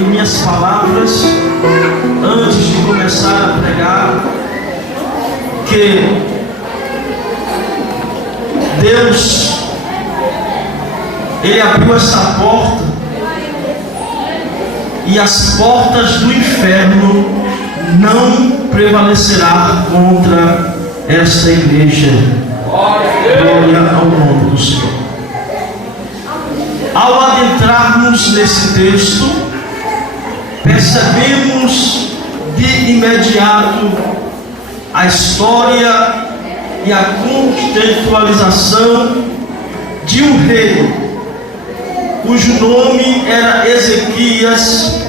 em minhas palavras, antes de começar a pregar, que Deus, Ele abriu essa porta, e as portas do inferno não prevalecerá contra esta igreja. Glória ao nome do Senhor. Ao adentrarmos nesse texto, percebemos de imediato a história e a contextualização de um rei cujo nome era Ezequias,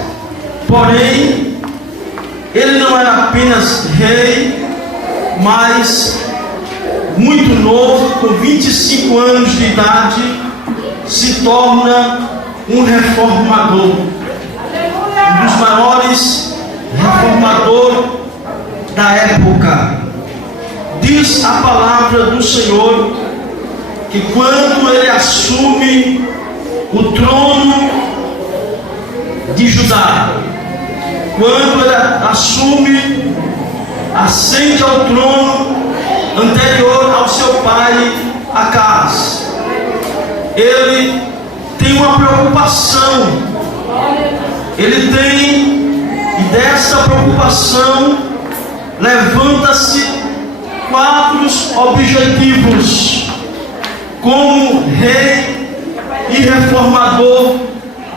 porém ele não era apenas rei, mas muito novo, com 25 anos de idade, se torna um reformador, um dos maiores reformadores da época. Diz a palavra do Senhor que quando ele assume o trono de Judá, quando ele assume, ascende ao trono anterior ao seu pai Acaz, ele tem uma preocupação, ele tem, e dessa preocupação levanta-se 4 objetivos como rei e reformador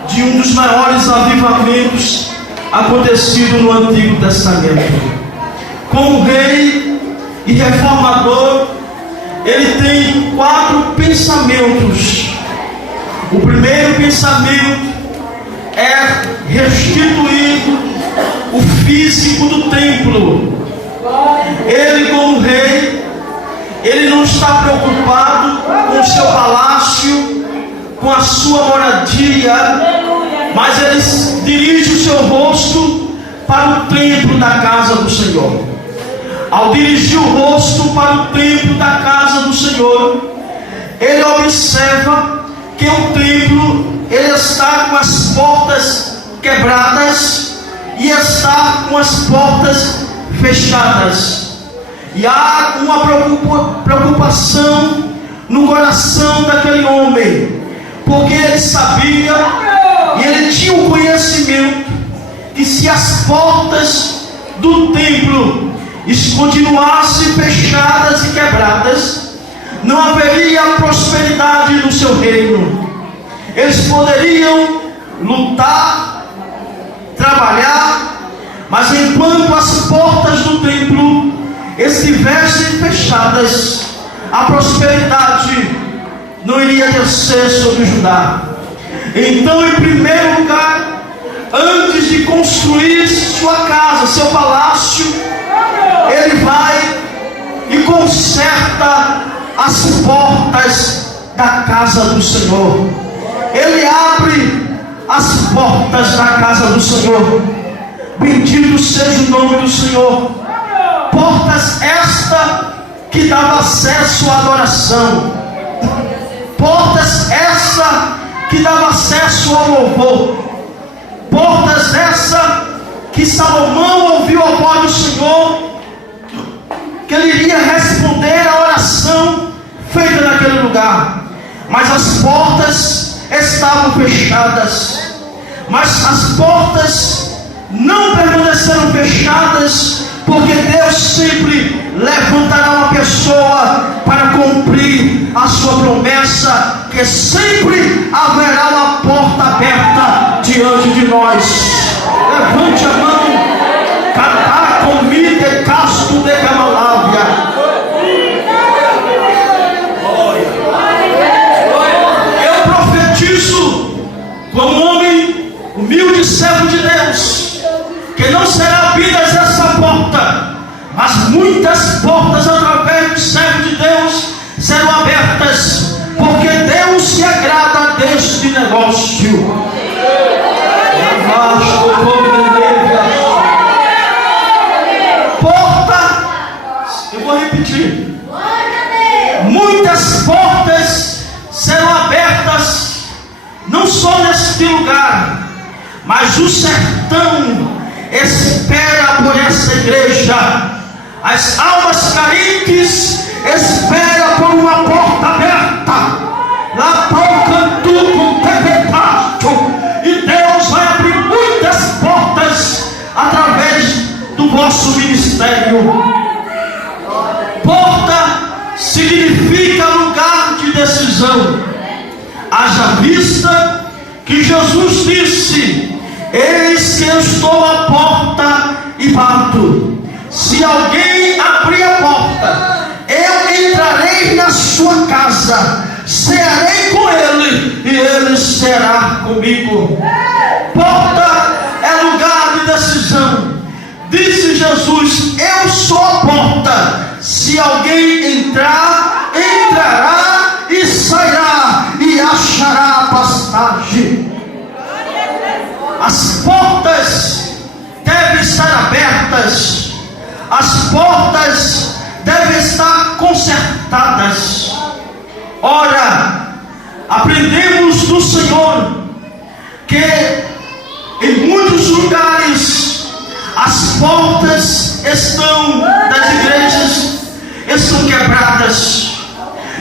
de um dos maiores avivamentos acontecido no Antigo Testamento. Como rei e reformador, ele tem 4 pensamentos. O primeiro pensamento é restituir o físico do templo. Ele, como rei, ele não está preocupado com o seu palácio, com a sua moradia, mas ele dirige o seu rosto para o templo da casa do Senhor. Ao dirigir o rosto para o templo da casa do Senhor, ele observa que o templo ele está com as portas quebradas e está com as portas fechadas. E há uma preocupação no coração daquele homem, porque ele sabia e ele tinha o conhecimento que se as portas do templo continuassem fechadas e quebradas, não haveria prosperidade no seu reino. Eles poderiam lutar, trabalhar, mas enquanto as portas do templo estivessem fechadas, a prosperidade não iria descer sobre Judá. Então, em primeiro lugar, antes de construir sua casa, seu palácio, ele vai e conserta as portas da casa do Senhor. Ele abre as portas da casa do Senhor. Bendito seja o nome do Senhor. Portas esta que dava acesso à adoração. Portas essa que dava acesso ao louvor. Portas essa que Salomão ouviu a voz do Senhor, que ele iria responder à oração feita naquele lugar. Mas as portas estavam fechadas. Mas as portas não permaneceram fechadas, porque Deus sempre levantará uma pessoa para cumprir a sua promessa, que sempre haverá uma porta aberta diante de nós. Levante a mão, cantar comigo e casto de Camalávia. Eu profetizo como homem humilde servo de Deus, que não será apenas essa porta, mas muitas portas através do servo de Deus serão abertas, porque Deus se agrada deste negócio. Porta, eu vou repetir, muitas portas serão abertas, não só neste lugar, mas mas o sertão espera por essa igreja. As almas carentes esperam por uma porta aberta. Lá canto com tempestade. E Deus vai abrir muitas portas através do vosso ministério. Porta significa lugar de decisão. Haja vista que Jesus disse: eis que eu estou à porta e bato. Se alguém abrir a porta, eu entrarei na sua casa, cearei com ele e ele será comigo. Porta é lugar de decisão. Disse Jesus: eu sou a porta. Se alguém entrar, entrará e sairá e achará pastagem. As portas devem estar abertas. As portas devem estar consertadas. Ora, aprendemos do Senhor que em muitos lugares as portas das igrejas estão quebradas,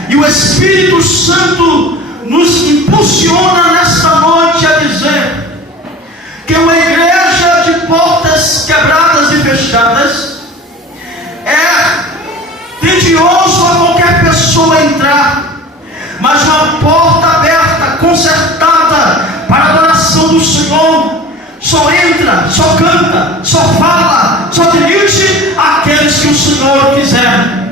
e o Espírito Santo nos impulsiona nesta noite a dizer que uma igreja de portas quebradas e fechadas é tedioso a qualquer pessoa entrar, mas uma porta aberta, consertada para a adoração do Senhor, só entra, só canta, só fala, só dirige aqueles que o Senhor quiser.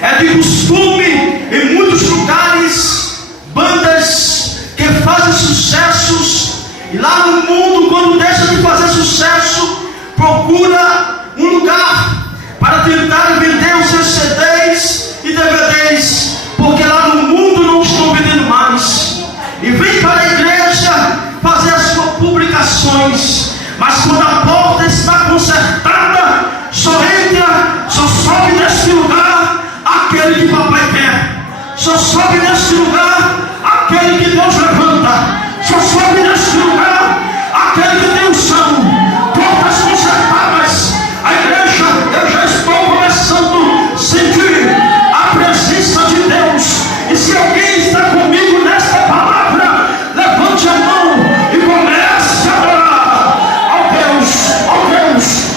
É de costume em muitos lugares, bandas que fazem sucessos, e lá no mundo, quando deixa de fazer sucesso, procura um lugar para tentar vender os seus CDs e DVDs, porque lá no mundo não estão vendendo mais, e vem para a igreja fazer as suas publicações. Mas quando a porta está consertada, só entra, só sobe neste lugar aquele que papai quer. Só sobe neste lugar aquele que Deus levanta. Só sobe neste lugar aquele que tem unção. Portas consertadas. A igreja, eu já estou começando a sentir a presença de Deus. E se alguém está comigo nesta palavra, levante a mão e comece a adorar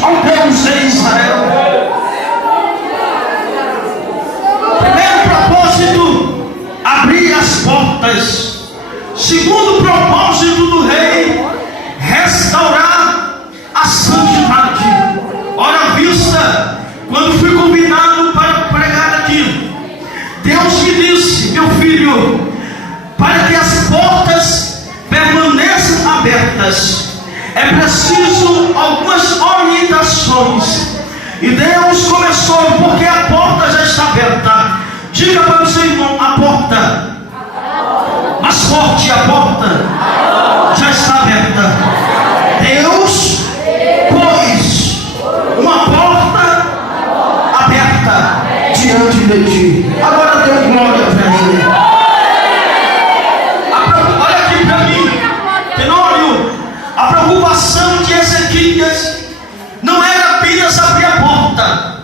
ao Deus de Israel. Primeiro propósito, abrir as portas. Segundo propósito do rei, restaurar a santidade. Ora vista, quando fui convidado para pregar aqui, Deus me disse: meu filho, para que as portas permaneçam abertas, é preciso algumas orientações. E Deus começou, porque a porta já está aberta. Diga para o seu irmão: a porta. Mais forte: a porta já está aberta. Deus pôs uma porta aberta diante de ti. Agora dê glória para ele. Olha aqui para mim, Tenório. A preocupação de Ezequias não era apenas abrir a porta.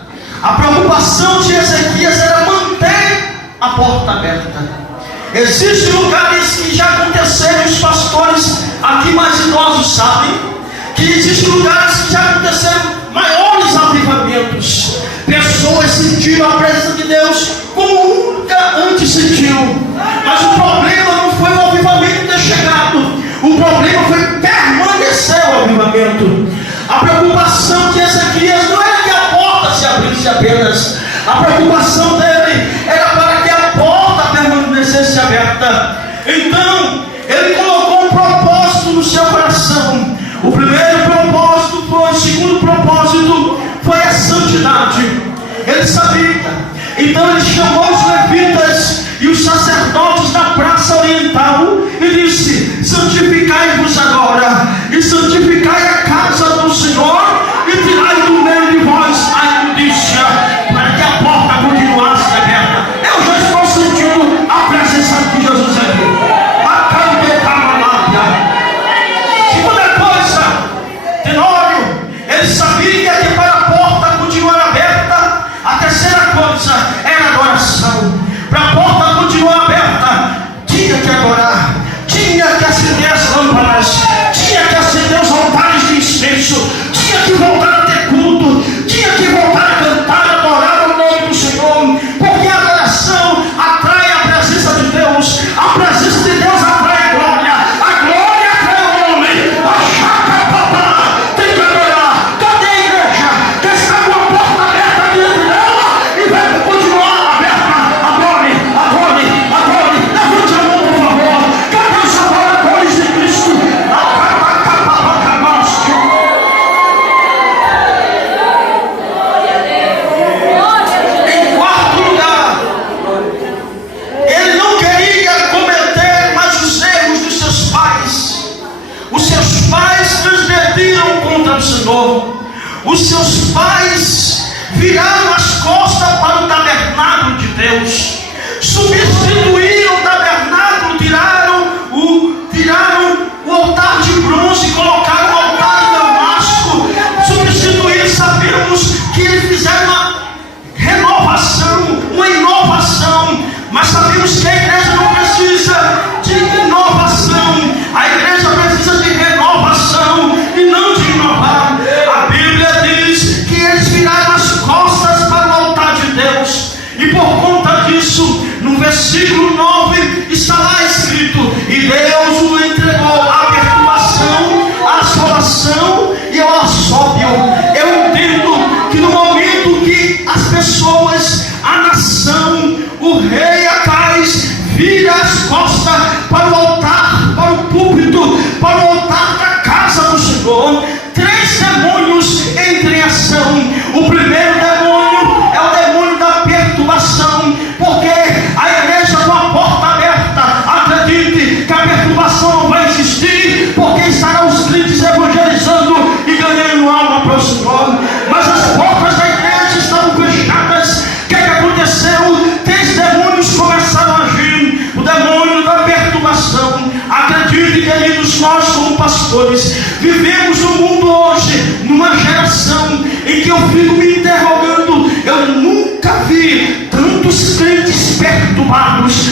A preocupação de Ezequias era manter a porta aberta. Existem lugares que já aconteceram, os pastores aqui mais idosos sabem, que existem lugares que já aconteceram maiores avivamentos. Pessoas sentiram a presença de Deus como nunca antes sentiram. Mas o problema não foi o avivamento ter chegado. O problema foi permanecer o avivamento. A preocupação de Ezequias não era que a porta se abrisse apenas. A preocupação dele era para que a porta permanecesse aberta. Então, ele colocou um propósito no seu coração. O primeiro propósito foi, o segundo propósito foi a santidade. Ele sabia. Então ele chamou os levitas e os sacerdotes da praça oriental e disse: santificai-vos agora, e santificai a casa do Senhor, e tirai do meio de vós a imundícia, para que a porta continuasse aberta. Eu já estou sentindo a presença de Jesus aqui. A segunda coisa, Senhor. Os seus pais viraram as costas para o tabernáculo de Deus, substituíram o tabernáculo, tiraram o altar de bronze e colocaram o altar de damasco, substituíram. Sabemos que eles fizeram uma renovação, uma inovação, mas sabemos que a igreja não precisa de inovação, a igreja precisa de renovação e não de inovar. A Bíblia diz que eles viraram as costas para o altar de Deus, e por conta disso, no versículo 9 está lá escrito: e Deus o entregou à perturbação, à assolação e ao assóbio. Eu entendo que no momento que as pessoas, a nação, o rei Acais vira as costas para o altar, para o púlpito, para o altar da casa do Senhor, 3 demônios entram em ação. O primeiro demônio é o demônio da perturbação, porque a igreja com a porta aberta, acredite que a perturbação não vai existir, porque estarão os crentes evangelizando e ganhando alma para o Senhor. Mas as portas da igreja estavam fechadas. O que aconteceu? 3 demônios começaram a agir. O demônio da perturbação. Acredite, queridos, nós como pastores vivemos no mundo hoje, numa geração em que eu fico me interrogando. Eu nunca vi tantos crentes perturbados.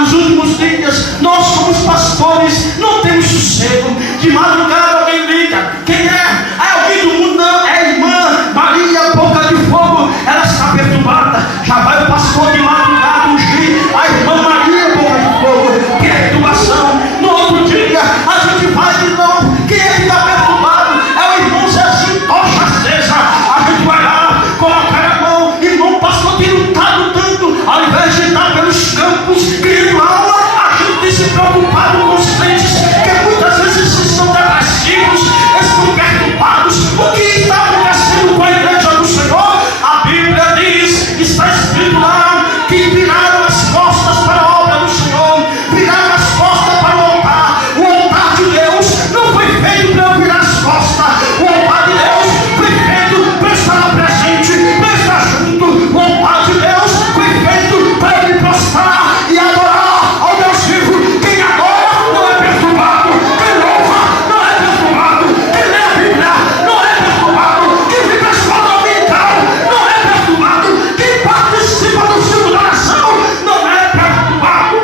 Nos últimos dias, nós como pastores não temos sossego. De madrugada alguém liga: quem é? É alguém do mundo? Não, é a irmã Maria Boca de Fogo, ela está perturbada. Já vai o pastor de madrugada ungir a irmã Maria Boca de Fogo. Perturbação. No outro dia a gente vai de novo. Quem é que está perturbado? É o irmão Zezinho, tocha acesa. A gente vai lá, colocar a mão: irmão, o pastor tem lutado tanto. Ao invés de estar pelos campos criando alma, a gente tem se preocupado com os crentes que muitas vezes estão depressivos, estão perturbados. O que está acontecendo com a igreja do Senhor? A Bíblia diz, está escrito lá, que viraram as costas para a obra do Senhor, viraram as costas para o altar. O altar de Deus não foi feito para eu virar as costas. O altar de Deus foi feito para estar presente, para estar junto. O altar de Deus foi feito para eu me prostrar e adorar ao Deus vivo. Quem adora não é perturbado, quem louva não é perturbado, quem lê a Bíblia não é perturbado, quem vive a escola dominical não é perturbado, quem participa do ciclo da oração não é perturbado.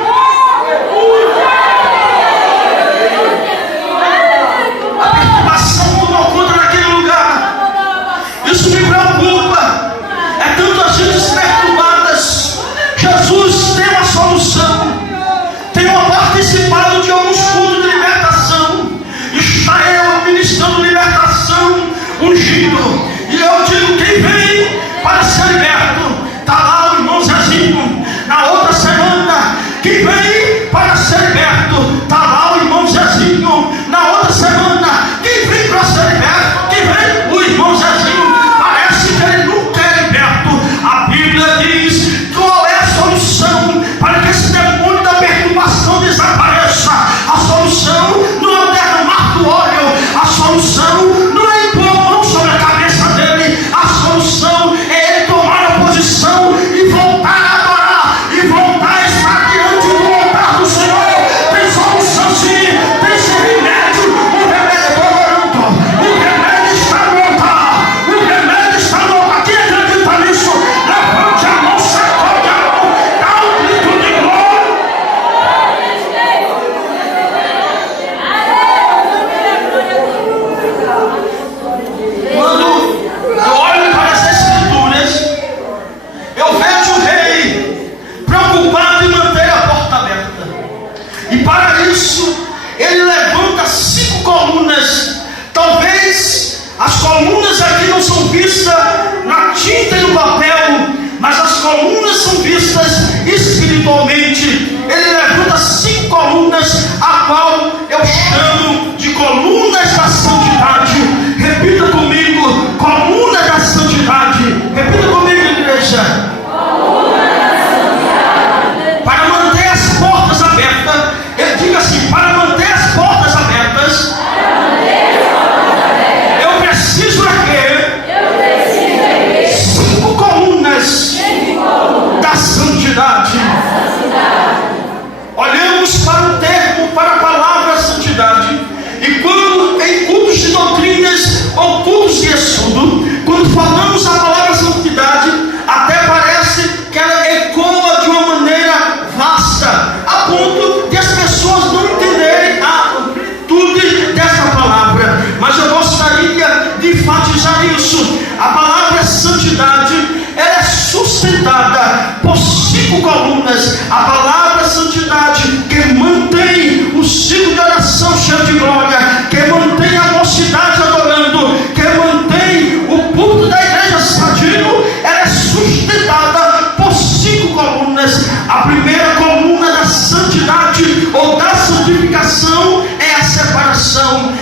A perturbação tomou conta naquele lugar. Isso me preocupa. É tantas gentes perturbadas. Jesus tem uma solução. Tenho participado de alguns cultos de libertação. Está eu ministrando libertação, ungido. E eu digo: quem vem para ser liberto? Está lá o irmão Zezinho. Na outra semana, quem vem para ser liberto? Está lá o irmão Zezinho. Na outra semana, quem vem para ser liberto? Quem vem? O irmão Zezinho. Parece que ele nunca é liberto. A Bíblia diz: qual é a solução para que esse demônio da perturbação desapareça? A solução não é derramar do óleo. A solução não é impor a mão sobre a cabeça dele. A solução é ele tomar a posição e voltar a adorar, e voltar a estar diante do altar do Senhor. Tem solução sim, tem esse remédio. O remédio é doloroso. O remédio está no altar. O remédio está no altar. Quem acredita nisso? Levante a mão, sacode a mão, dá um grito de glória. Quando eu olho para as Escrituras, eu vejo o rei preocupado em manter a porta aberta. E para isso, ele levanta 5 colunas. Talvez as colunas aqui não são vistas na tinta e no papel, mas as colunas são vistas espiritualmente. Ele levanta 5 colunas, a qual eu chamo de colunas da santidade. Repita comigo: colunas da santidade. Repita comigo, igreja. Para manter as portas abertas, ele diga assim: para manter as portas abertas, eu preciso A palavra santidade, ela é sustentada por 5 colunas. A palavra santidade, que mantém o ciclo de oração cheio de glória, que mantém a mocidade adorando, que mantém o culto da igreja sadio, ela é sustentada por 5 colunas. A primeira coluna da santidade ou da santificação é a separação.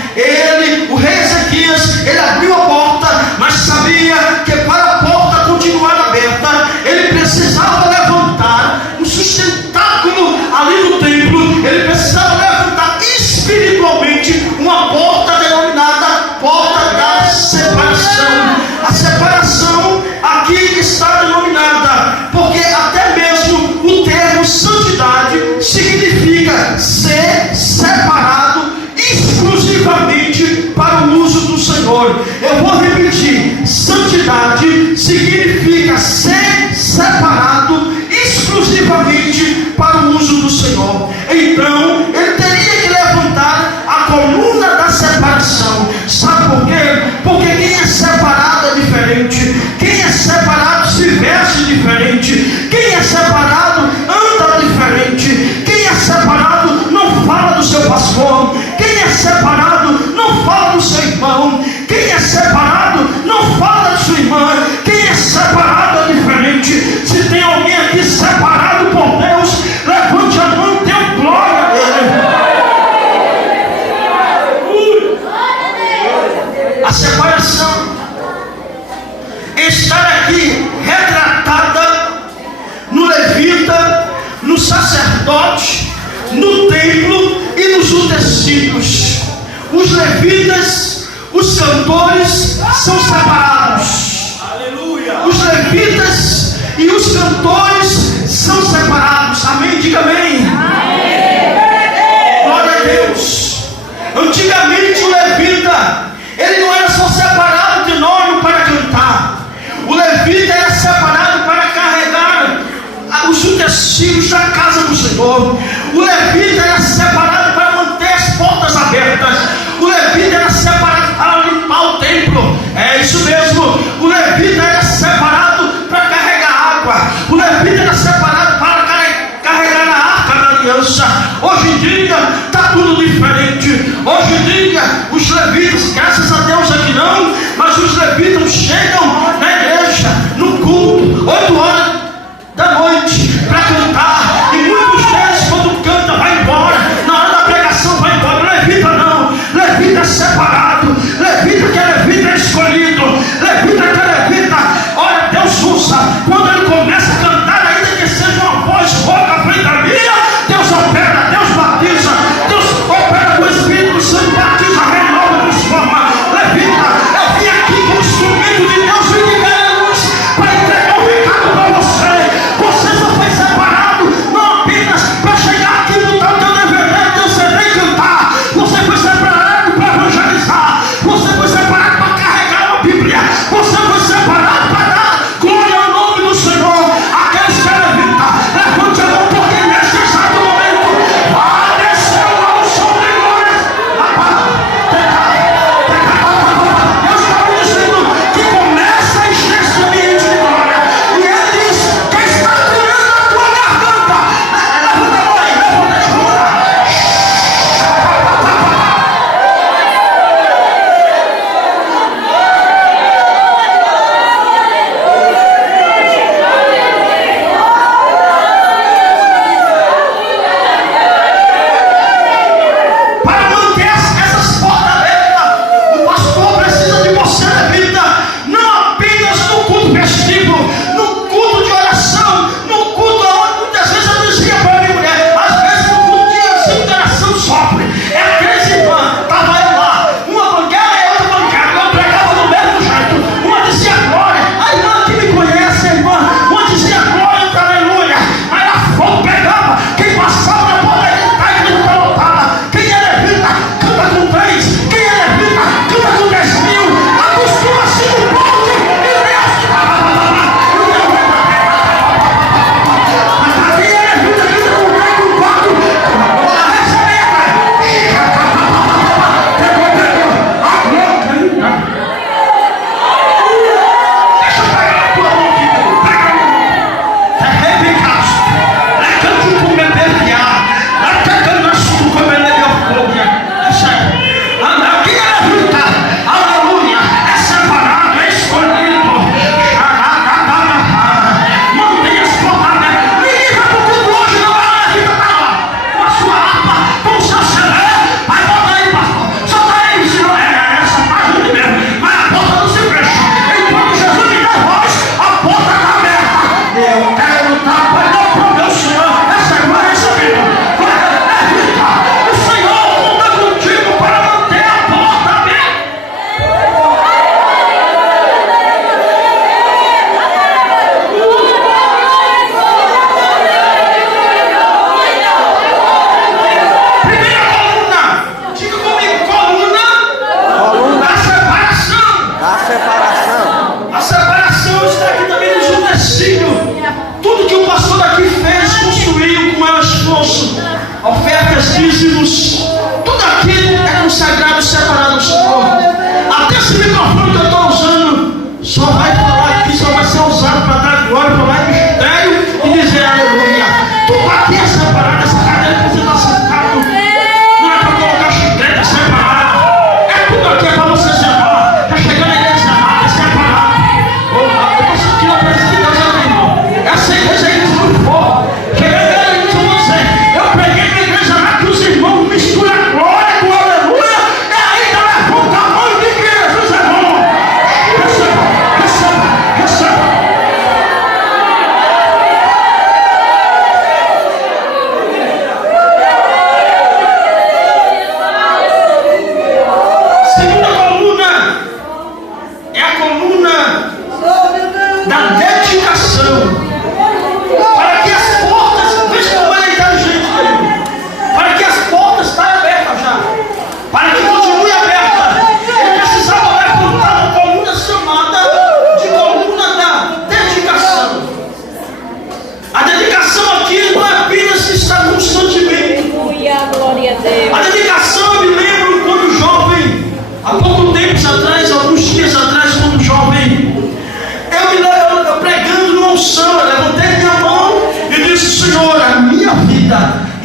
O rei Ezequias, ele abriu a porta, mas sabia que para a porta continuar aberta, ele precisava levantar um sustentáculo ali no templo. Ele precisava levantar espiritualmente uma porta denominada porta da separação. A separação aqui está denominada porque até mesmo o termo santidade significa ser separado exclusivamente para o uso do Senhor. Eu vou repetir: santidade significa ser separado exclusivamente para o uso do Senhor. Então ele teria que levantar a coluna da separação. Sabe por quê? Porque quem é separado é diferente. Quem é separado se veste diferente. Quem é separado anda diferente. Quem é separado não fala do seu pastor. Quem é separado não fala do seu irmão. Quem é separado não fala da sua irmã. Quem é separado é diferente. Se tem alguém aqui separado por Deus, levante a mão e dê glória a Ele. A separação está aqui retratada no levita, no sacerdote, no templo e nos utensílios. Os levitas, os cantores são separados. Aleluia. Os levitas e os cantores são separados. Amém? Diga amém. Amém. Glória a Deus. Antigamente o levita, ele não era só separado de nome para cantar. O levita era separado para carregar os utensílios da casa do Senhor. O levita era separado para manter as portas abertas. O levita era separado para limpar o templo. É isso mesmo. O levita era separado para carregar água. O levita era separado para carregar a arca da aliança. Hoje em dia está tudo diferente. Hoje em dia os levitas, graças a Deus aqui não, mas os levitas chegam na igreja, no culto, 8 horas da noite para cantar, e muitos deles quando canta vai embora, na hora da pregação vai embora. Não levita não,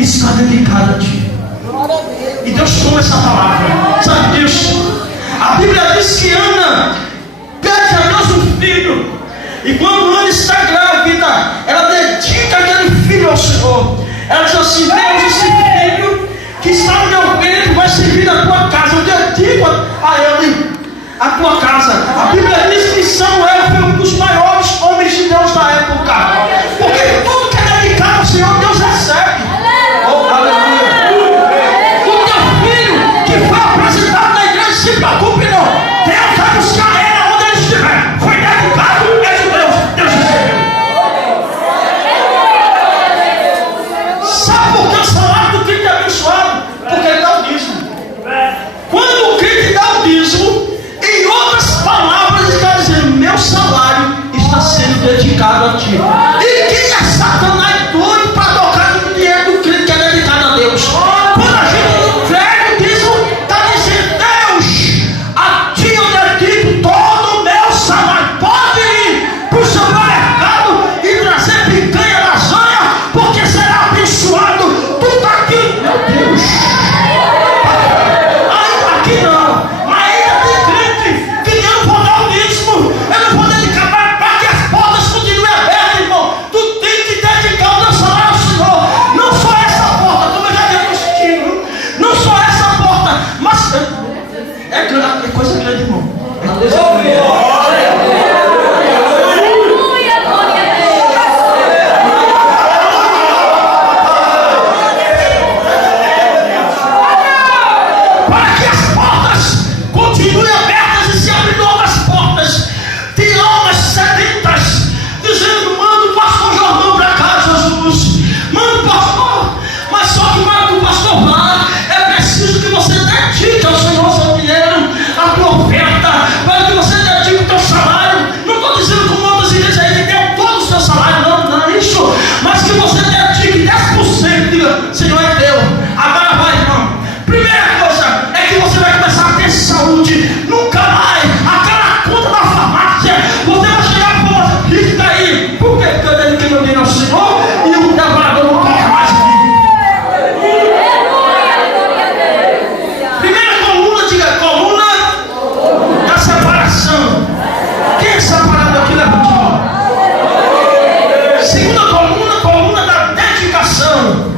está dedicado a ti. E Deus toma essa palavra. Sabe disso? A Bíblia diz que Ana pede a Deus um filho. E quando Ana está grávida, ela dedica aquele filho ao Senhor. Ela diz assim: Deus, esse filho que está no meu ventre vai servir na tua casa. Eu dedico a ele a tua casa. A Bíblia diz que Samuel foi um dos maiores homens de Deus da época. Porque tudo que é dedicado ao Senhor, Deus recebe. Oh, aleluia. O teu filho que foi apresentado na igreja, se preocupe não. Deus vai buscar ele onde ele estiver. Foi dedicado, é de Deus. Deus recebeu. Sabe por que o salário do crente é abençoado? Porque ele dá o dízimo. Quando o crente dá o dízimo, em outras palavras, ele está dizendo: meu salário está sendo dedicado a ti. E quem é Satanás doido para tocar no dinheiro do crente que é dedicado a Deus? Quando a gente entrega o dízimo, está dizendo: Deus, a ti eu dedico todo o meu salário. Pode ir para o supermercado e trazer picanha, lasanha, porque será abençoado tudo aquilo. Meu Deus. Aqui não. É coisa grande, irmão. Para que as portas continuem abertas e se abrindo outras portas, tem almas sedentas dizendo: manda o pastor Jordão para cá, Jesus. Manda o pastor. Mas só que para o pastor vá, é preciso que você dedique ao Senhor seu dinheiro, a tua oferta, para que você dedique o teu salário. Não estou dizendo como outras igrejas aí que deu todo o seu salário, não é isso. Mas que você dedique 10%, diga: Senhor, é teu. Agora vai, irmão. Primeira coisa é que você vai começar a ter saúde. Nunca mais aquela conta da farmácia você vai chegar e falar: fica aí. Por quê? Porque eu dediquei meu dinheiro ao Senhor e o devorador não toca mais em mim. Primeira coluna, diga: coluna da separação. Quem é separado aqui, levanta a mão. Segunda coluna, coluna da dedicação.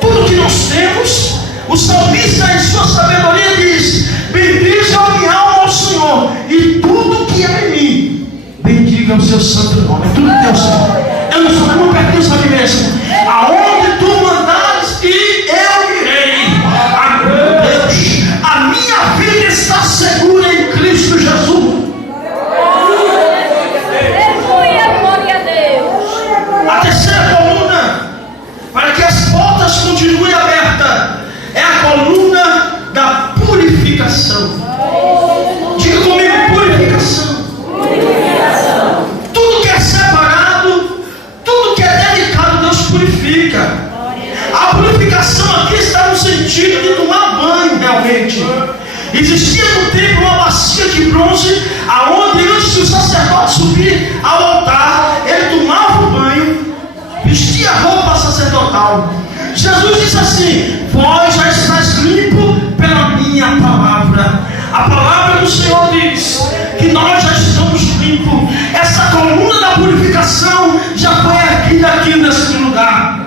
Tudo que nós temos, o salmista em sua sabedoria diz: bendiga a minha alma ao Senhor, e tudo que é em mim, bendiga o seu santo nome. Tudo que é o Senhor. Eu não pertenço a mim mesmo. Aonde tu mandares e eu irei. Meu Deus, a minha vida está segura em Cristo Jesus. A terceira coluna, para que as portas continuem abertas, é a coluna da purificação. Diga comigo: purificação. Tudo que é separado, tudo que é dedicado, Deus purifica. A purificação aqui está no sentido de tomar banho realmente. Existia no templo uma bacia de bronze, aonde antes do sacerdote subir ao altar, ele tomava o banho, vestia a roupa sacerdotal. Jesus disse assim: vós já estáis limpo pela minha palavra. A palavra do Senhor diz que nós já estamos limpos. Essa coluna da purificação já foi erguida aqui nesse lugar.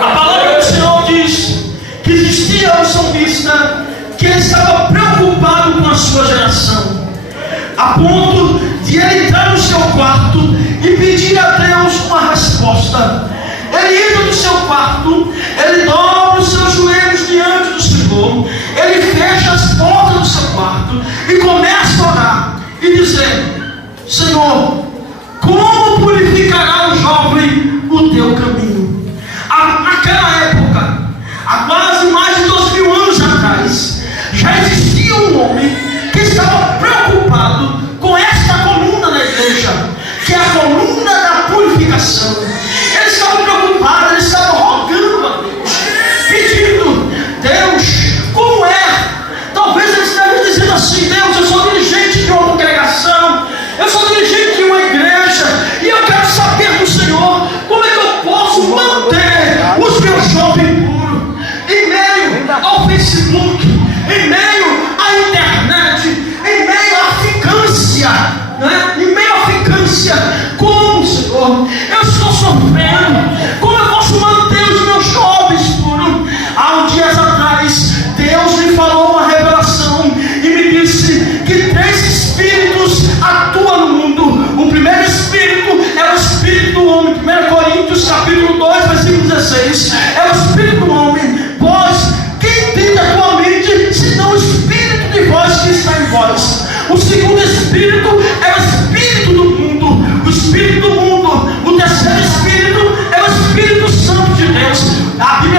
A palavra do Senhor diz que existia um salmista que ele estava preocupado com a sua geração, a ponto de ele entrar no seu quarto e pedir a Deus uma resposta. Ele entra no seu quarto, ele dobra os seus joelhos diante do Senhor, ele fecha as portas do seu quarto e começa a orar e dizer: Senhor, como purificará o jovem o teu caminho? Naquela época, há quase mais de 2000 anos atrás, já existia um homem que estava preocupado com esta coluna da igreja, que é a coluna da purificação. Ele estava preocupado, ele estava rogando a Deus: né? Em meio à ficância. Como, Senhor? Eu estou sofrendo. Como eu posso manter os meus jovens puros? Há uns dias atrás, Deus me falou uma revelação e me disse que 3 espíritos atuam no mundo. O primeiro espírito é o espírito do homem. 1 Coríntios capítulo 2, versículo 16. É o espírito do homem. Vós, quem tem atualmente, senão o espírito de vós que está em vós. O segundo espírito é o espírito do mundo. O espírito do mundo. O terceiro espírito é o Espírito Santo de Deus. A Bíblia